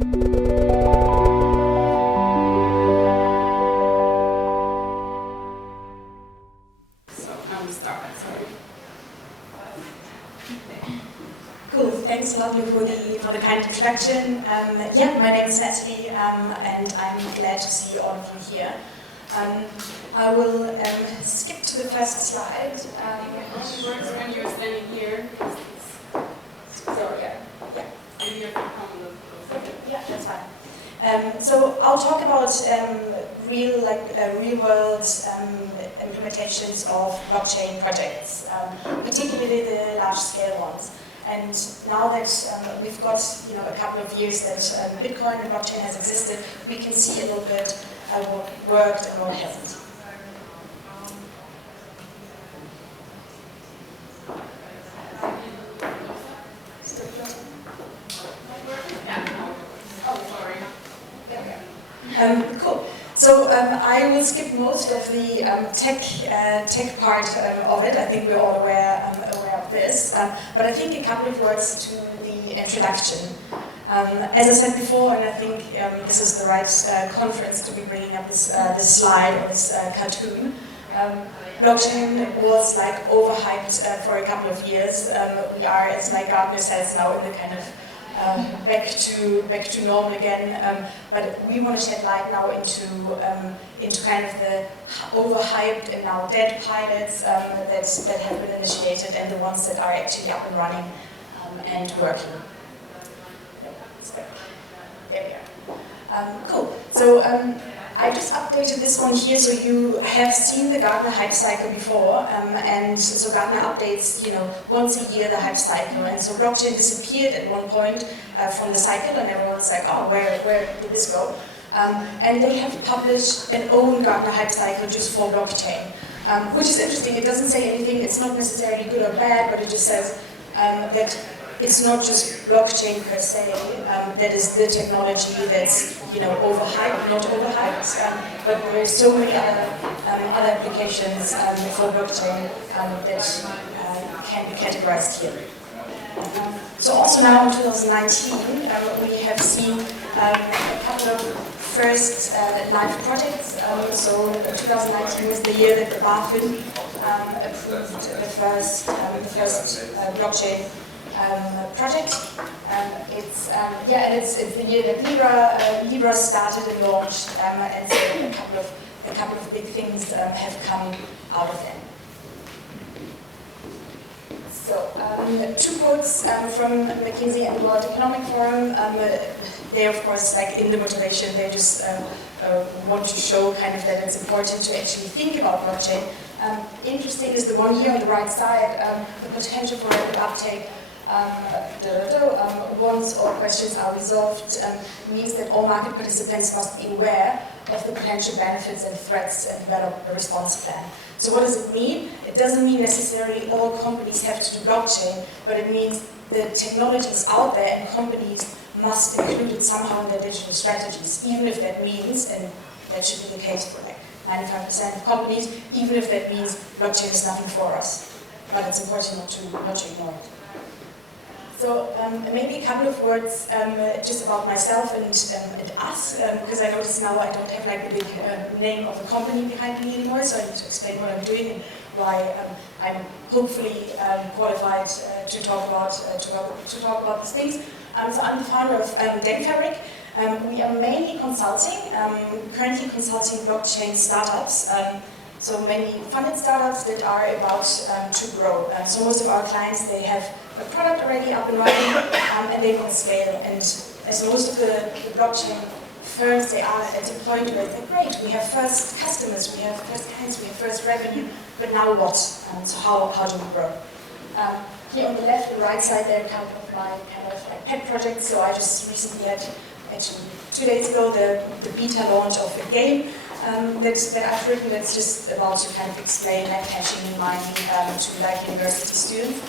Thanks a lot, Lou, for the kind introduction. Yeah, my name is Natalie, and I'm glad to see all of you here. I will skip to the first slide. It only works when you're standing here. So, yeah. Maybe you have to come a little closer. Yeah, that's fine. So I'll talk about real-world implementations of blockchain projects, particularly the large-scale ones. And now that we've got a couple of years that Bitcoin and blockchain has existed, we can see a little bit what worked and what hasn't. Still closer? Oh, sorry. There we go. Cool. So I will skip most of the tech part of it. I think we're all aware of this. But I think a couple of words to the introduction. As I said before, and I think this is the right conference to be bringing up this slide or this cartoon. Blockchain was like overhyped for a couple of years. We are, as Gartner says, now in the kind of back to normal again, but we want to shed light now into kind of the overhyped and now dead pilots that have been initiated and the ones that are actually up and running and working. There we are. Cool. So I just updated this one here, so you have seen the Gartner hype cycle before, and so Gartner updates, once a year the hype cycle, and so blockchain disappeared at one point from the cycle, and everyone's like, oh, where did this go? And they have published an own Gartner hype cycle just for blockchain, which is interesting. It doesn't say anything. It's not necessarily good or bad, but it just says that it's not just blockchain per se, that is the technology that's overhyped, not overhyped, but there are so many other applications for blockchain that can be categorized here. So also now in 2019, we have seen a couple of first live projects. So 2019 was the year that the BaFin approved the first blockchain project. It's the year that Libra started and launched, and so a couple of big things have come out of them. So two quotes from McKinsey and the World Economic Forum. They, of course, like in the motivation, they just want to show kind of that it's important to actually think about blockchain. Interesting is the one here on the right side, the potential for rapid uptake. Once all questions are resolved, means that all market participants must be aware of the potential benefits and threats and develop a response plan. So what does it mean? It doesn't mean necessarily all companies have to do blockchain, but it means the technology is out there and companies must include it somehow in their digital strategies, even if that means, and that should be the case for like 95% of companies, even if that means blockchain is nothing for us. But it's important not to ignore it. So maybe a couple of words just about myself and us, because I notice now I don't have like the big name of a company behind me anymore, so I need to explain what I'm doing and why I'm hopefully qualified to talk about these things. So I'm the founder of DenkFabric. We are mainly consulting, currently consulting blockchain startups. So many funded startups that are about to grow. So most of our clients, they have a product already up and running, and they want to scale. And as most of the blockchain firms, they are at a point where it's like, great, we have first customers, we have first clients, we have first revenue, but now what? So how do we grow? Here on the left and right side, there are a couple of my kind of like pet projects. So I just recently had, actually 2 days ago, the beta launch of a game that I've written that's just about to kind of explain like hashing and mining to like university students.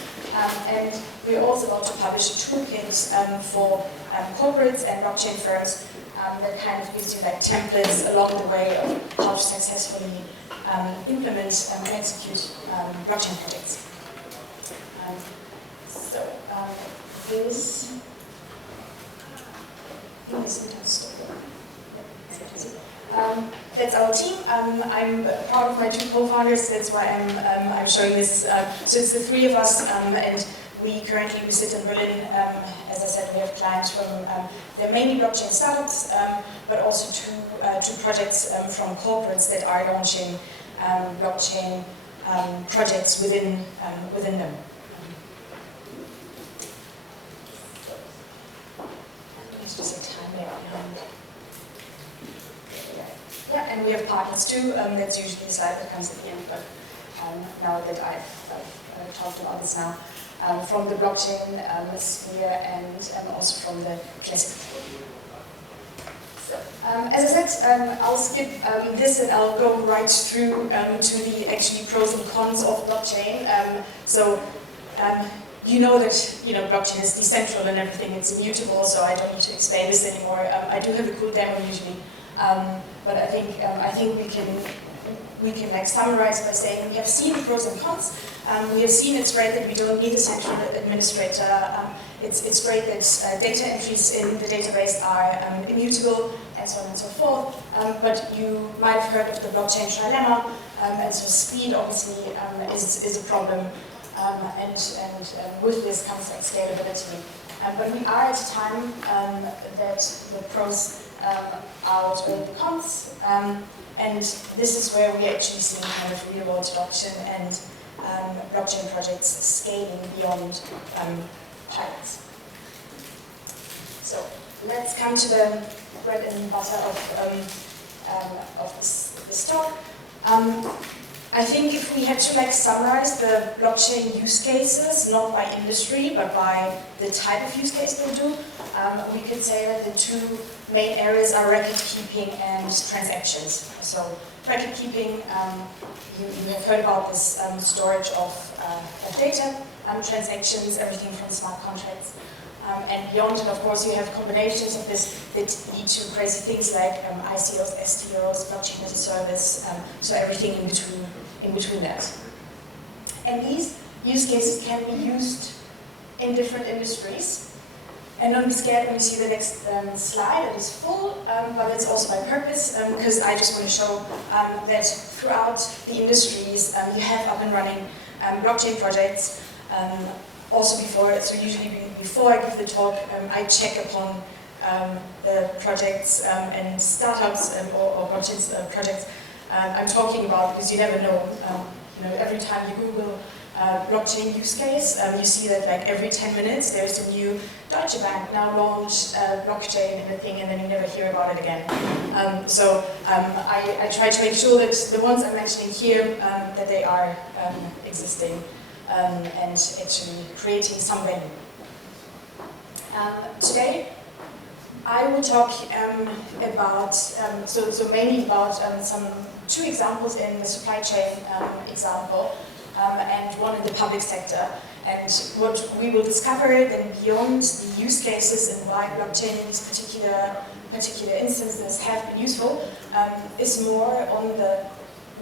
And we're also about to publish a toolkit for corporates and blockchain firms that kind of gives you like templates along the way of how to successfully implement and execute blockchain projects. think they sometimes stop there. That's our team. I'm part of my two co-founders. That's why I'm showing this. So it's the three of us, and we sit in Berlin. As I said, we have clients from they're mainly blockchain startups, but also two projects from corporates that are launching blockchain projects within them. There's just a timeline behind. Yeah, and we have partners too. That's usually the slide that comes at the end, but now that I've talked about this now, from the blockchain sphere and also from the classic. So, as I said, I'll skip this and I'll go right through to the actually pros and cons of blockchain. You know that blockchain is decentral and everything; it's immutable. So I don't need to explain this anymore. I do have a cool demo usually. But I think we can like summarize by saying we have seen the pros and cons. We have seen it's great that we don't need a central administrator. It's great that data entries in the database are immutable and so on and so forth. But you might have heard of the blockchain trilemma, and so speed obviously is a problem. And with this comes like scalability. But we are at a time that the pros outweigh the cons, and this is where we actually see kind of real-world adoption and blockchain projects scaling beyond pilots. So let's come to the bread and butter of this talk. I think if we had to like summarize the blockchain use cases, not by industry, but by the type of use case they do, we could say that the two main areas are record keeping and transactions. So record keeping, you have heard about this storage of data, transactions, everything from smart contracts. And beyond it, of course, you have combinations of this that lead to crazy things like ICOs, STOs, blockchain as a service, so everything in between that. And these use cases can be used in different industries. And don't be scared when you see the next slide. It is full, but it's also by purpose, because I just want to show that throughout the industries you have up and running blockchain projects. Also usually before I give the talk, I check upon the projects and startups or blockchain projects I'm talking about, because you never know. Every time you Google blockchain use case, you see that like every 10 minutes there's a new Deutsche Bank now launched blockchain in a thing, and then you never hear about it again. I try to make sure that the ones I'm mentioning here, that they are existing and actually creating some value. Today I will talk about, mainly about two examples in the supply chain example, and one in the public sector. And what we will discover then beyond the use cases and why blockchain in these particular instances have been useful is more on the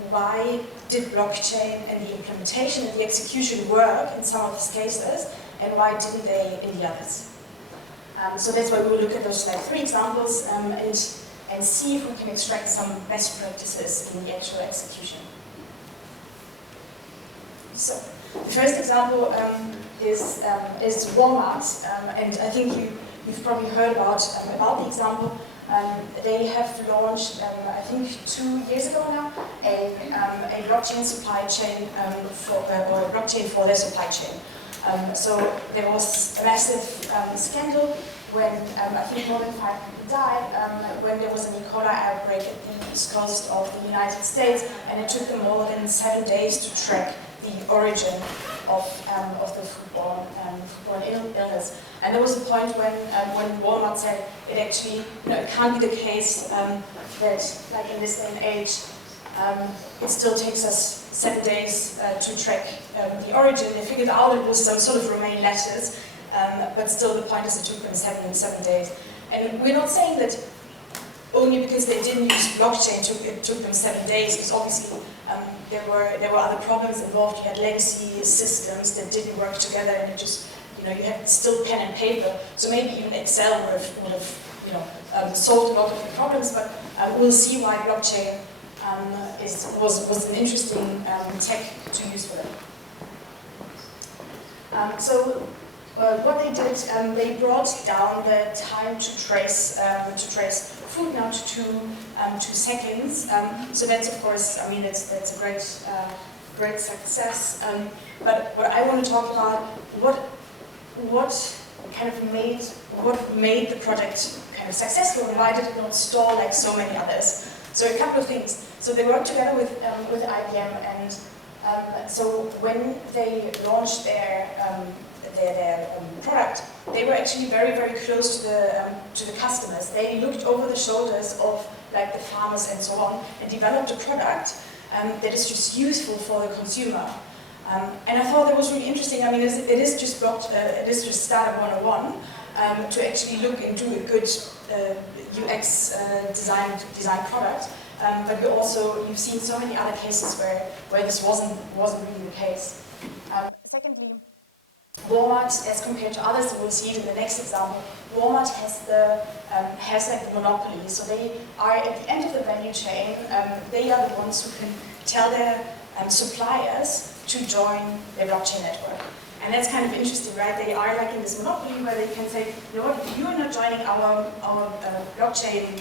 why did blockchain and the implementation and the execution work in some of these cases, and why didn't they in the others. So that's why we will look at those like three examples and see if we can extract some best practices in the actual execution. So the first example is Walmart, and I think you've probably heard about the example. They have launched, I think 2 years ago now, a blockchain supply chain or a blockchain for their supply chain. So there was a massive scandal when I think more than 5 people died when there was an E. coli outbreak at the east coast of the United States, and it took them more than 7 days to track the origin of the foodborne illness. And there was a point when Walmart said it actually, it can't be the case that, like in this day and age, it still takes us 7 days to track the origin. They figured out it was some sort of romaine lettuce, but still the point is it took them seven days. And we're not saying that only because they didn't use blockchain it took them 7 days, because obviously there were other problems involved. You had legacy systems that didn't work together, and it just, you had still pen and paper. So maybe even Excel would have solved a lot of the problems, but we'll see why blockchain was an interesting tech to use for them. What they did, they brought down the time to trace food now to 2 seconds. So that's, of course, I mean, that's a great success. But what I want to talk about, what made the project kind of successful, and why did it not stall like so many others? So a couple of things. So they worked together with IBM, and so when they launched their product, they were actually very, very close to the customers. They looked over the shoulders of like the farmers and so on, and developed a product that is just useful for the consumer. And I thought that was really interesting. I mean, it is just Startup 101 to actually look into a good UX design product. But you've seen so many other cases where this wasn't really the case. Secondly, Walmart, as compared to others, we'll see it in the next example. Walmart has like the monopoly, so they are at the end of the value chain. They are the ones who can tell their suppliers to join their blockchain network, and that's kind of interesting, right? They are like in this monopoly where they can say, you know what, if you are not joining our blockchain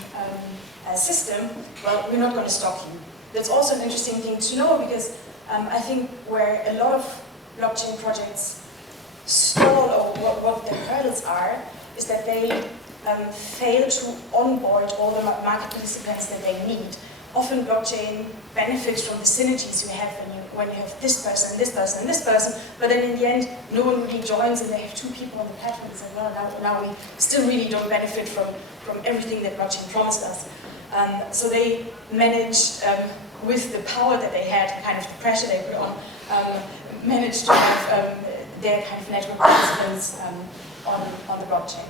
system, well, we're not going to stop you. That's also an interesting thing to know, because I think where a lot of blockchain projects stall, or what their hurdles are, is that they fail to onboard all the market participants that they need. Often blockchain benefits from the synergies you have when you have this person, this person, and this person, but then in the end, no one really joins, and they have 2 people on the platform and say, well, now we still really don't benefit from everything that blockchain promised us. So they managed, with the power that they had, kind of the pressure they put on, managed to have their kind of network participants on the blockchain.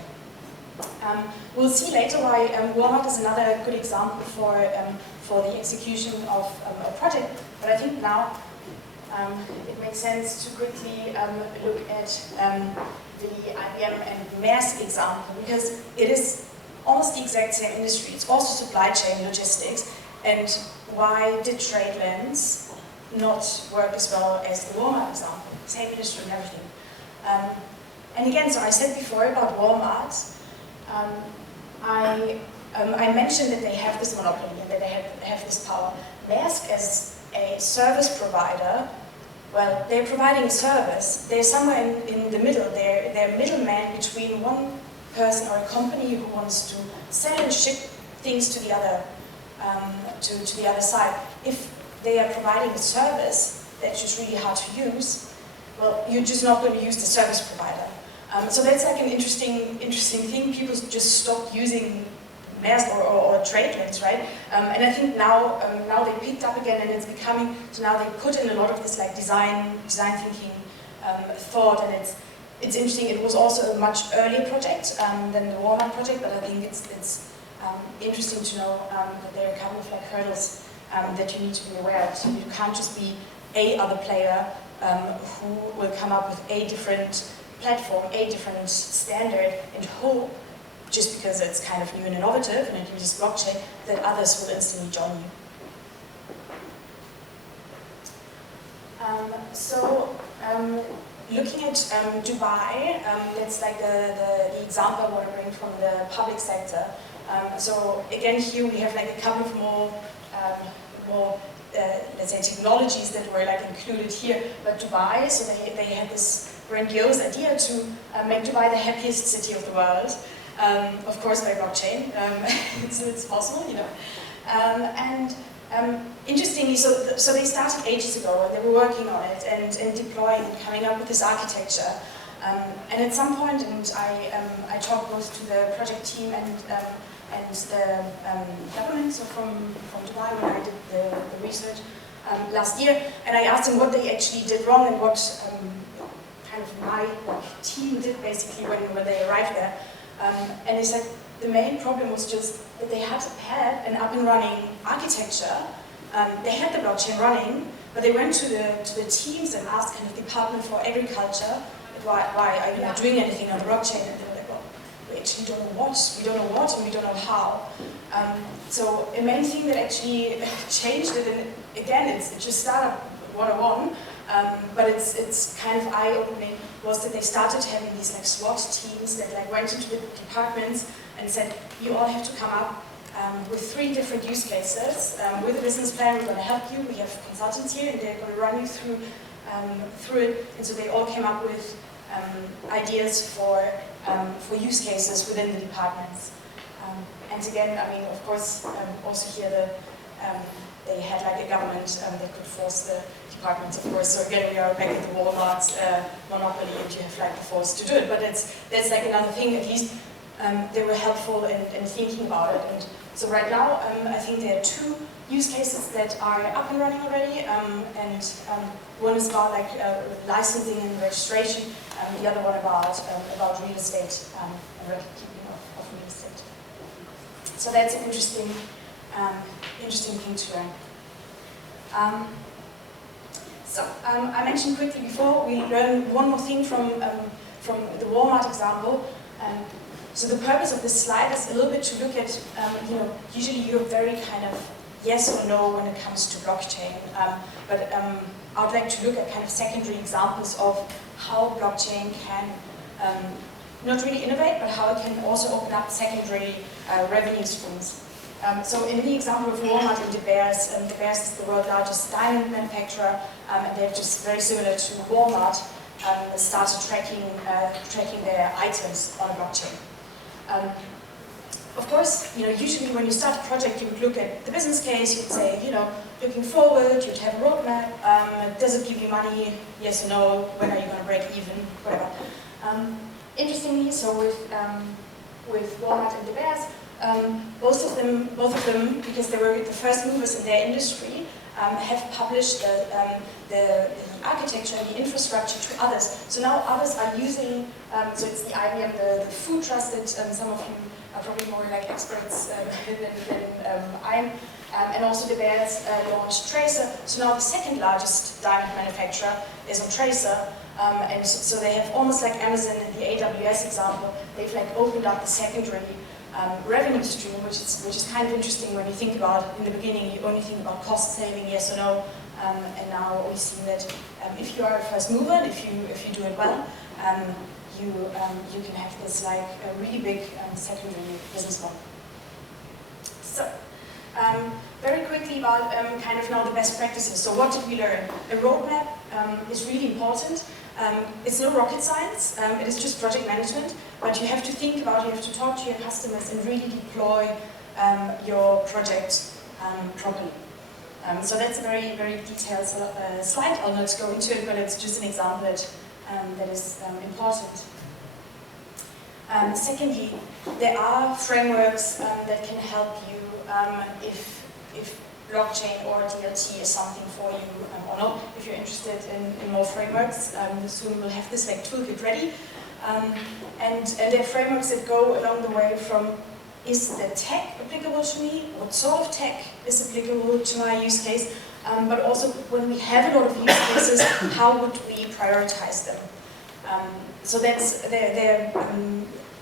We'll see later why Walmart is another good example for the execution of a project, but I think now it makes sense to quickly look at the IBM and Maersk example, because it is almost the exact same industry. It's also supply chain logistics, and why did trade lanes not work as well as the Walmart example? Same industry and everything. And again, so I said before about Walmart, I mentioned that they have this monopoly and that they have this power. Maersk, as a service provider, well, they're providing a service. They're somewhere in the middle. They're middleman between one person or a company who wants to sell and ship things to the other side. If they are providing a service that's just really hard to use, well, you're just not going to use the service provider. So that's like an interesting thing. People just stop using Maersk or trade lanes, right? And I think now they picked up again, and it's becoming, so now they put in a lot of this like design thinking thought, and it's interesting. It was also a much earlier project than the Walmart project, but I think it's interesting to know that there are a couple of like hurdles that you need to be aware of. So you can't just be a other player who will come up with a different platform, a different standard, and hope, just because it's kind of new and innovative and it uses blockchain, that others will instantly join you. Looking at Dubai, that's like the example I want to bring from the public sector. So again, here we have like a couple of more let's say technologies that were like included here. But Dubai, so they had this grandiose idea to make Dubai the happiest city of the world. Of course, by blockchain, it's possible, you know. Interestingly, so they started ages ago, and they were working on it and deploying and coming up with this architecture. And at some point, and I talked both to the project team and the government, so from Dubai, when I did the research last year, and I asked them what they actually did wrong and what kind of my team did basically when they arrived there. And they said the main problem was just that they had an up and running architecture. They had the blockchain running, but they went to the teams and asked kind of the Department for Agriculture, why are you not doing anything on the blockchain? And they were like, well, we actually don't know what, and we don't know how. So a main thing that actually changed it, and again, it's just startup 101, but it's kind of eye-opening, was that they started having these like SWAT teams that like went into the departments and said, you all have to come up with 3 different use cases. With a business plan, we're going to help you. We have consultants here, and they're going to run you through it. And so they all came up with ideas for use cases within the departments. And again, I mean, of course, also here they had like a government that could force the departments, of course. So again, we are back at the Walmart monopoly, and you have like the force to do it. But that's like another thing. At least they were helpful in thinking about it. And so right now, I think there are 2 use cases that are up and running already. And one is about like licensing and registration. The other one about real estate and record-keeping of real estate. So that's an interesting thing to learn. So I mentioned quickly before, we learned one more thing from the Walmart example. So the purpose of this slide is a little bit to look at, usually you're very kind of yes or no when it comes to blockchain. But I would like to look at kind of secondary examples of how blockchain can not really innovate, but how it can also open up secondary revenue streams. So in the example of Walmart and De Beers is the world's largest diamond manufacturer, and they're just very similar to Walmart, started tracking their items on a blockchain. Of course, usually when you start a project, you would look at the business case. You'd say, looking forward, you'd have a roadmap. Does it give you money? Yes or no? When are you going to break even? Whatever. Interestingly, so with Walmart and De Beers, both of them, because they were the first movers in their industry, have published the architecture and the infrastructure to others. So now others are using, so it's the IBM, the food trust that some of you are probably more like experts than I am. And also De Beers launched Tracer. So now the second largest diamond manufacturer is on Tracer. And so they have almost like Amazon in the AWS example, they've like opened up the secondary revenue stream, which is kind of interesting when you think about, in the beginning, you only think about cost saving, yes or no, and now we see that if you are a first mover, and if you do it well, you can have this like a really big secondary business model. So, very quickly about kind of now the best practices. So what did we learn? A roadmap is really important. It's no rocket science, it is just project management, but you have to think about, you have to talk to your customers and really deploy your project properly. So that's a very, very detailed slide. I'll not go into it, but it's just an example that is important. Secondly, there are frameworks that can help you if blockchain or DLT is something for you or not. If you're interested in more frameworks, soon we'll have this like toolkit ready. And there are frameworks that go along the way from, is the tech applicable to me? What sort of tech is applicable to my use case? But also when we have a lot of use cases, how would we prioritize them? So that's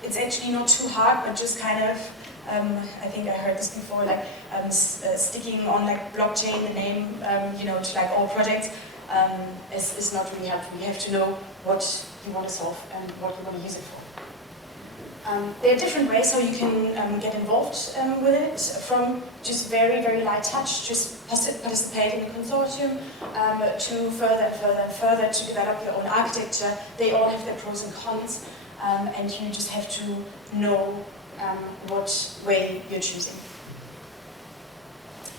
it's actually not too hard, but just kind of I think I heard this before, like sticking on like blockchain the name, to like all projects is not really helpful. You have to know what you want to solve and what you want to use it for. There are different ways how you can get involved with it, from just very, very light touch, just participate in a consortium, to further and further and further to develop your own architecture. They all have their pros and cons, and you just have to know what way you're choosing.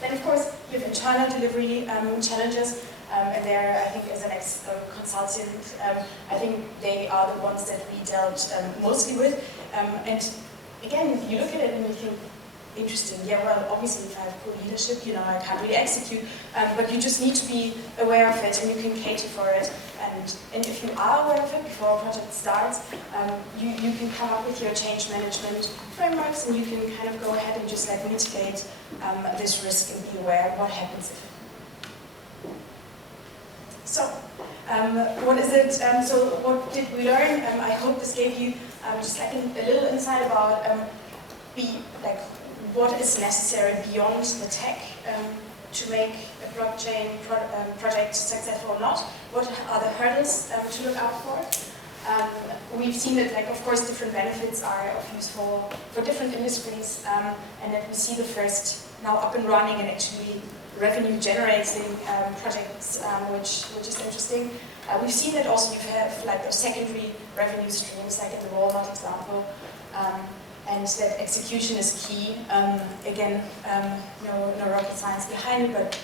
Then, of course, you have internal delivery challenges, and there, I think, as an ex-consultant, I think they are the ones that we dealt mostly with. And again, you look at it and you think, interesting, yeah, well, obviously if I have poor leadership, I can't really execute, but you just need to be aware of it and you can cater for it. And if you are aware of it before a project starts, you can come up with your change management frameworks, and you can kind of go ahead and just like mitigate this risk and be aware of what happens if. So, what is it? So what did we learn? I hope this gave you just like a little insight about what is necessary beyond the tech to make a blockchain project successful or not. What are the hurdles to look out for? We've seen that, of course, different benefits are of use for different industries, and that we see the first now up and running and actually revenue generating projects, which is interesting. We've seen that also you have those secondary revenue streams, like in the Walmart example, and that execution is key. Again, no rocket science behind it, but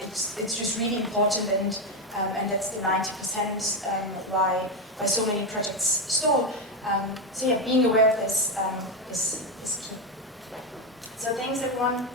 it's just really important, and that's the 90% why so many projects stall. So yeah, being aware of this is key. So thanks everyone.